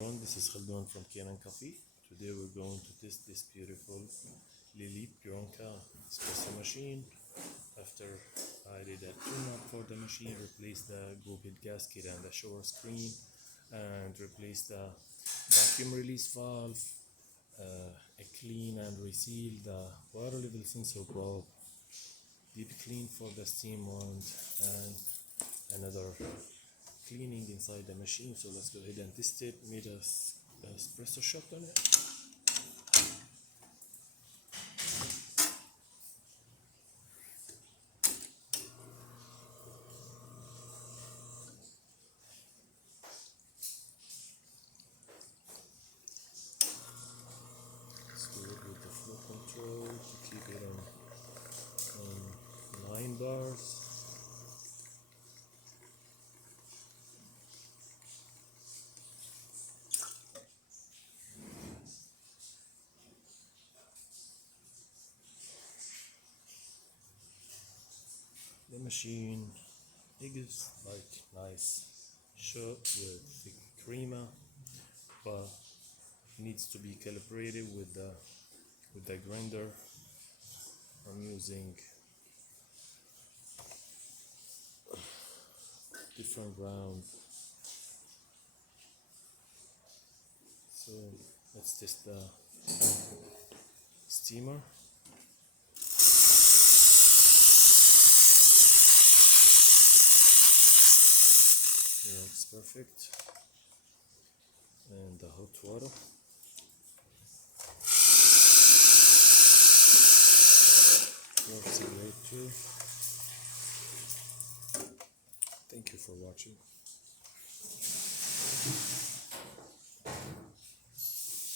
This is Khaldun from Kanen Coffee. Today we're going to test this beautiful Lelit Bianca espresso machine. After I did a tune-up for the machine, replaced the Google gasket and the shower screen, and replaced the vacuum release valve, a clean and reseal the water level sensor probe, deep clean for the steam wand, and another cleaning inside the machine. So let's go ahead and test it. Made a espresso shot on it. Let's go with the flow control to keep it on 9 bars. The machine gives like nice shot with thick crema, but needs to be calibrated with the grinder. I'm using different ground. So let's test the steamer. It looks perfect. And the hot water. Works great too. Thank you for watching.